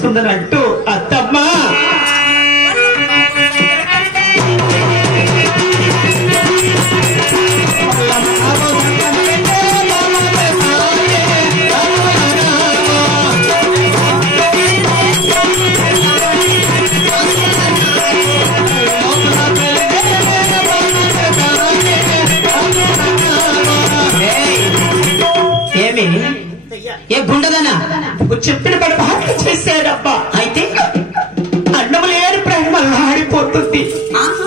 చేసుకుందనంటూ అత్తమ్మ ఏ గుండదనా చెప్పిన పని బాగా చేశాడబ్బా. అయితే అన్నం లేని ప్రాణం ఆడిపోతుంది,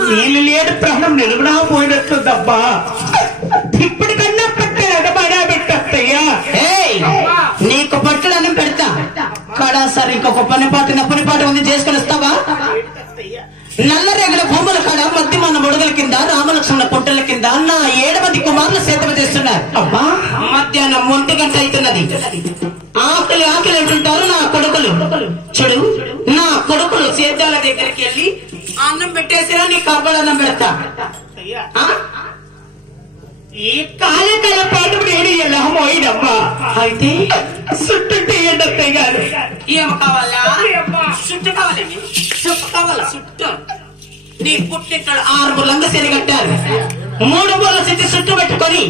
నీళ్ళు లేని ప్రాణం నిలుగునా పోయినట్లుందబ్బా. ఇప్పటికన్నా పట్టేదబడా పెట్టయ్యా. నీకు పట్టులను పెడతా కడా సార్. ఇంకొక పని పాట ఉంది, చేసుకుని వస్తావా? నల్లరేగల భూముల కాడ మధ్య మన బొడుగుల కింద రామలక్ష్మణ పుట్టల కింద నా 7 మంది కుమారులు సేతమ చేస్తున్నారు. అబ్బా మధ్యాహ్నం 1 గంట అవుతున్నది. ఆకలి అంటుంటారు నా కొడుకులు. చూడు, నా కొడుకులు సేద్యాల దగ్గరికి వెళ్ళి అన్నం పెట్టేసినా నీ కబ్బలన్నం పెడతా. ఈ కాలకాల పాటు నేను ఎలా పోయినమ్మా. అయితే సుట్టుంటే ఏంటత్తయ్య గారు? ఏం కావాలా? చుట్టు కావాలండి. చుట్టు కావాలా? చుట్టు నీ పుట్టింటాడు 6 మూలంగా సరి కట్టారు. 3 మూల సిచ్చి చుట్టు పెట్టుకొని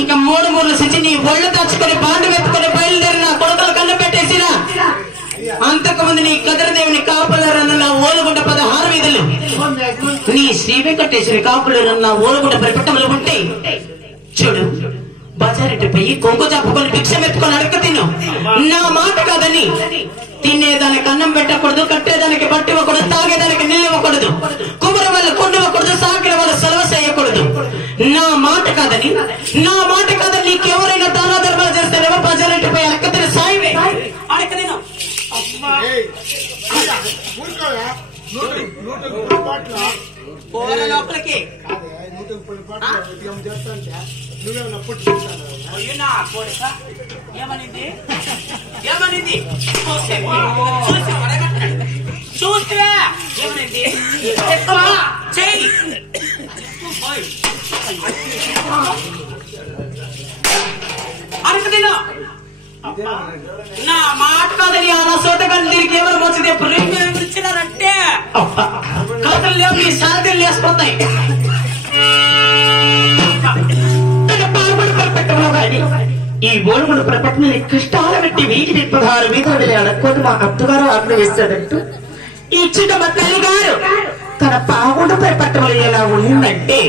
ఇంకా 3 మూల సిచ్చి నీ ఒళ్ళు దాచుకొని బాండు పెట్టుకొని బయలుదేరి నా కొడుకులు కన్ను పెట్టేసినా. అంతకుముందు నీ కదరదేవుని కాపులరన్న ఓలుగుంట 16 వీధులు, నీ శ్రీ వెంకటేశ్వరి కాపులరన్న ఓలుగుంట పరిపట్టములు ఉంటే చూడు, బజారెట్టు పోయి కొంగు చాపుకొని భిక్షం ఎత్తుకొని అడగ తిను. నా మాట కాదని తినేదానికి అన్నం పెట్టకూడదు, కట్టేదానికి బట్టి ఇవ్వకూడదు, తాగేదానికి నీళ్ళు ఇవ్వకూడదు, కుమర వల్ల కొండ ఇవ్వకూడదు, సాకిన వల్ల సెలవు చేయకూడదు. నా మాట కాదని నీకెవరైనా దానా ధర్మాలు చేస్తారేమో బజారెట్టు పోయి అడగ తిని సాయివే అడగ తిను. లోపలికి ఏమనింది చూస్తే ఏమనింది చెయ్యి అడగదినా. నా మాట కాదని ఆ సోటగాని దీనికి ఏమైనా వచ్చింది ఇచ్చినారంటే కథలు లేవు, నీ శాంతిలు లేసిపోతాయి. ఈ ఓలుగుడు ప్రపంచం కష్టాల పెట్టి వీధి 16 వీధులు అడగొద్దు మా అత్తగారు ఆజ్ఞ వేస్తాడంటూ ఈ చిన్న మా తల్లి గారు తన పావుడు పట్టణంలో ఎలా ఉందంటే